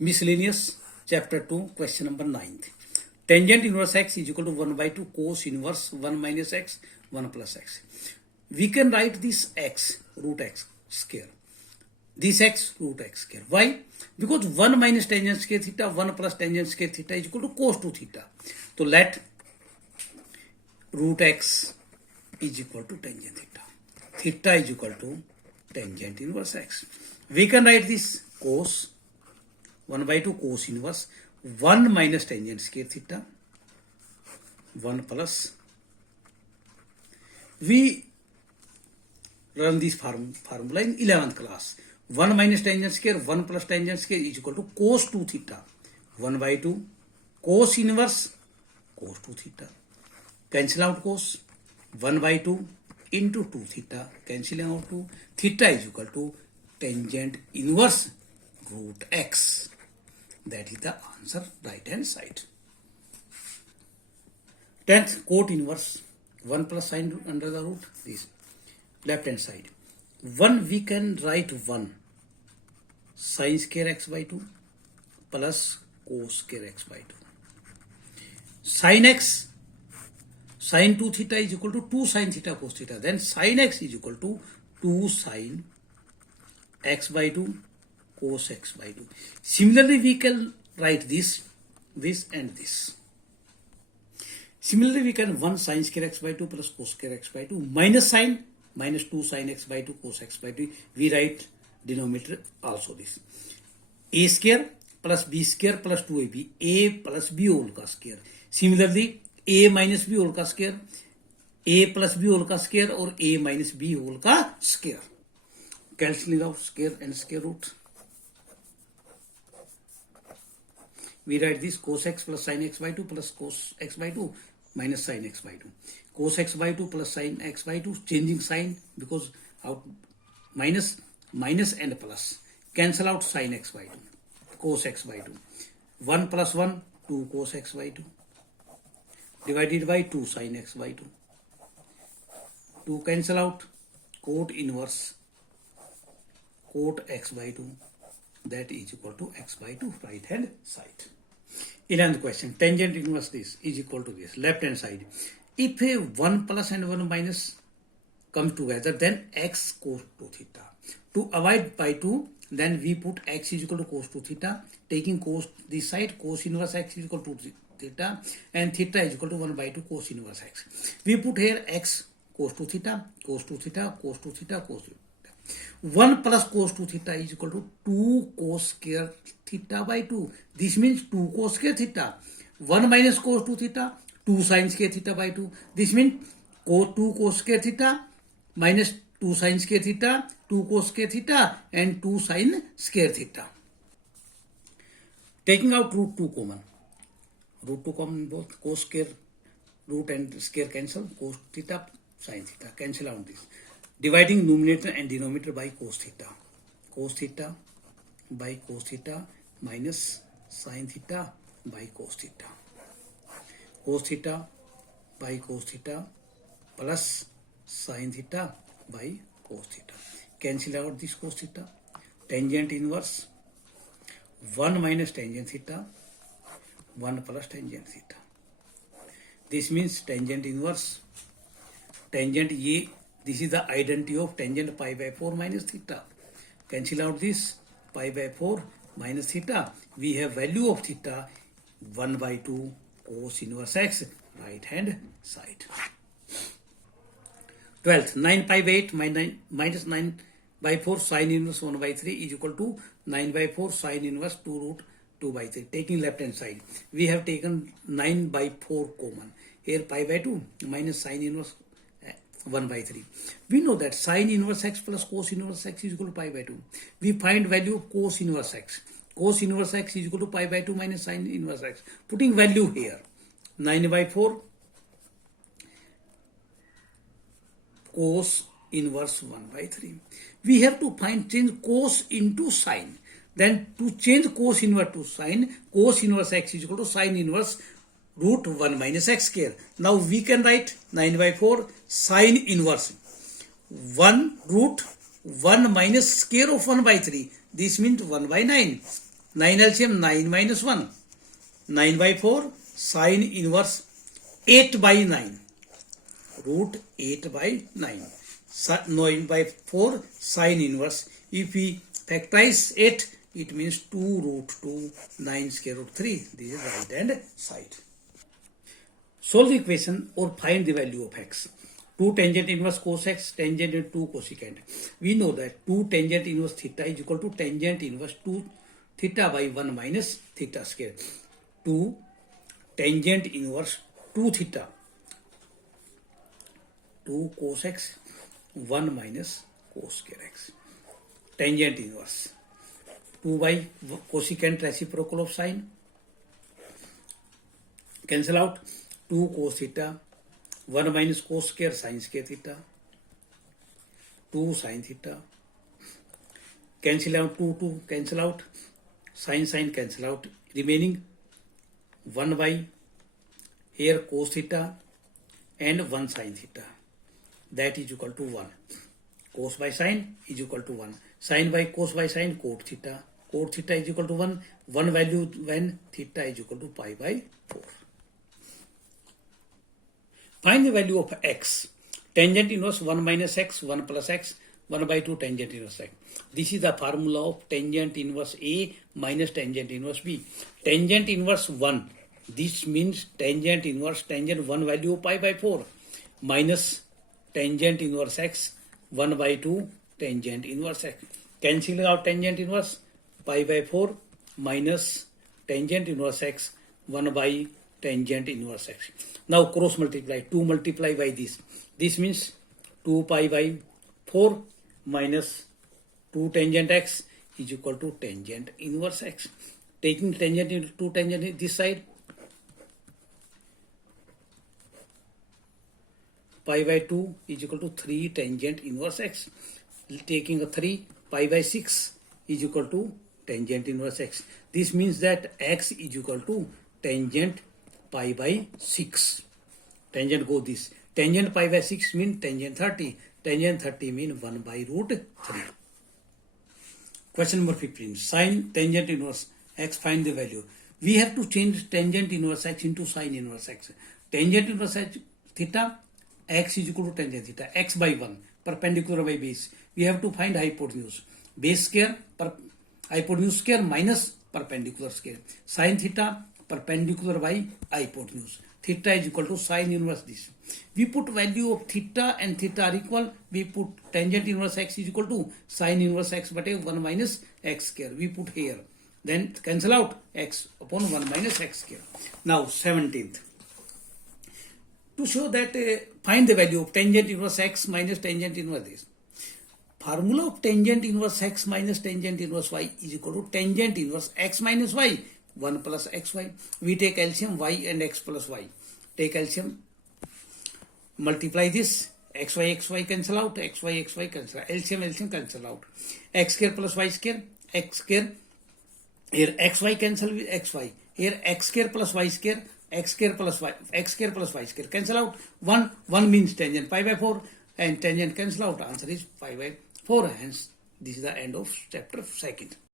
Miscellaneous chapter 2 question number 9. Tangent inverse x is equal to 1 by 2 cos inverse 1 minus x 1 plus x. We can write this x root x square. This x root x square. Why? Because 1 minus tangent square theta 1 plus tangent square theta is equal to cos 2 theta. So let root x is equal to tangent theta. Theta is equal to tangent inverse x. We can write this cos 1 by 2 cos inverse 1 minus tangent square theta 1 plus. We run this formula in 11th class. 1 minus tangent square 1 plus tangent square is equal to cos 2 theta 1 by 2 cos inverse cos 2 theta. Cancel out cos 1 by 2 into 2 theta, cancelling out 2. Theta is equal to tangent inverse root x. That is the answer, right hand side. 10th, cot inverse 1 plus sine under the root, this left hand side. 1 we can write 1 sine square x by 2 plus cos square x by 2. Sin x, sin 2 theta is equal to 2 sin theta cos theta. Then sin x is equal to 2 sin x by 2 cos x by 2. Similarly, we can write this and this. Similarly, we can 1 sin square x by 2 plus cos square x by 2 minus sin minus 2 sin x by 2 cos x by 2. We write denominator also this. A square plus b square plus 2ab. A plus b whole का square. Similarly, a minus b whole का square, a plus b whole का square और a minus b whole का square. Cancelling out square and square root. We write this cos x plus sin x by 2 plus cos x by 2 minus sin x by 2. Cos x by 2 plus sin x by 2, changing sign because out minus and plus. Cancel out sin x by 2, cos x by 2. 1 plus 1, 2 cos x by 2. Divided by 2 sin x by 2. 2 cancel out, cot inverse cot x by 2. That is equal to x by 2 right hand side. 11th question, tangent inverse this is equal to this left hand side. If a 1 plus and 1 minus come together, then x cos 2 theta. To avoid by 2, then we put x is equal to cos 2 theta. Taking cos this side, cos inverse x is equal to theta, and theta is equal to 1 by 2 cos inverse x. We put here x cos 2 theta, cos 2 theta, cos 2 theta, cos 2 theta. 1 plus cos 2 theta is equal to 2 cos square theta by 2. This means 2 cos square theta. 1 minus cos 2 theta, 2 sin square theta by 2. This means 2 cos square theta minus 2 sin square theta, 2 cos square theta and 2 sin square theta. Taking out root 2 common. Root 2 common both, cos square root and square cancel, cos theta sin theta, cancel out this. Dividing numerator and denominator by cos theta by cos theta minus sin theta by cos theta by cos theta plus sin theta by cos theta. Cancel out this cos theta. Tangent inverse 1 minus tangent theta 1 plus tangent theta. This means tangent inverse tangent A. This is the identity of tangent pi by 4 minus theta. Cancel out this pi by 4 minus theta. We have value of theta 1 by 2 cos inverse x right hand side. 12th, 9 pi by 8 minus 9 by 4 sin inverse 1 by 3 is equal to 9 by 4 sin inverse 2 root 2 by 3. Taking left hand side, we have taken 9 by 4 common. Here pi by 2 minus sin inverse 1 by 3. We know that sin inverse x plus cos inverse x is equal to pi by 2. We find value of cos inverse x. Cos inverse x is equal to pi by 2 minus sin inverse x. Putting value here, 9 by 4 cos inverse 1 by 3. We have to change cos into sin. Then to change cos inverse to sin, cos inverse x is equal to sin inverse root 1 minus x square. Now we can write 9 by 4 sin inverse 1 root 1 minus square of 1 by 3. This means 1 by 9. 9 LCM 9 minus 1. 9 by 4 sine inverse 8 by 9. Root 8 by 9. 9 by 4 sine inverse. If we factorize 8, it means 2 root 2 9 square root 3. This is right hand side. Solve the equation or find the value of x. 2 tangent inverse cos x, tangent and 2 cosecant. We know that 2 tangent inverse theta is equal to tangent inverse 2 theta by 1 minus theta square. 2 tangent inverse 2 theta, 2 cos x, 1 minus cos square x. Tangent inverse 2 by cosecant reciprocal of sine. Cancel out 2 cos theta, 1 minus cos square sin square theta, 2 sin theta. Cancel out 2 cancel out, sin cancel out, remaining 1 by here cos theta and 1 sin theta, that is equal to 1. Cos by sin is equal to 1. Sin by cos by sin cot theta. Cot theta is equal to 1. 1 value when theta is equal to pi by 4. Find the value of x. Tangent inverse 1 minus x, 1 plus x, 1 by 2 tangent inverse x. This is the formula of tangent inverse A minus tangent inverse B. Tangent inverse 1. This means tangent inverse tangent 1 value of pi by 4 minus tangent inverse x 1 by 2 tangent inverse x. Cancelling out tangent inverse pi by 4 minus tangent inverse x 1 by tangent inverse x. Now cross multiply, 2 multiply by this. This means 2 pi by 4 minus 2 tangent x is equal to tangent inverse x. Taking tangent into 2 tangent this side, pi by 2 is equal to 3 tangent inverse x. Taking a 3, pi by 6 is equal to tangent inverse x. This means that x is equal to tangent pi by 6. Tangent go this. Tangent pi by 6 means tangent 30. Tangent 30 means 1 by root 3. Question number 15. Sin tangent inverse x, find the value. We have to change tangent inverse x into sin inverse x. Tangent inverse x theta, x is equal to tangent theta. X by 1, perpendicular by base. We have to find hypotenuse. Base square, hypotenuse square minus perpendicular square. Sin theta, perpendicular by hypotenuse. Theta is equal to sin inverse this. We put value of theta and theta are equal. We put tangent inverse x is equal to sin inverse x by 1 minus x square. We put here. Then cancel out x upon 1 minus x square. Now 17th. To show that find the value of tangent inverse x minus tangent inverse this. Formula of tangent inverse x minus tangent inverse y is equal to tangent inverse x minus y. 1 plus xy. We take LCM y and x plus y. Take LCM, multiply this, xy cancel out, xy cancel out, LCM cancel out. X square plus y square, x square. Here xy cancel with xy. Here x square plus y square, x square plus y square. Cancel out. 1 means tangent pi by 4 and tangent cancel out. Answer is pi by 4. Hence, this is the end of chapter 2.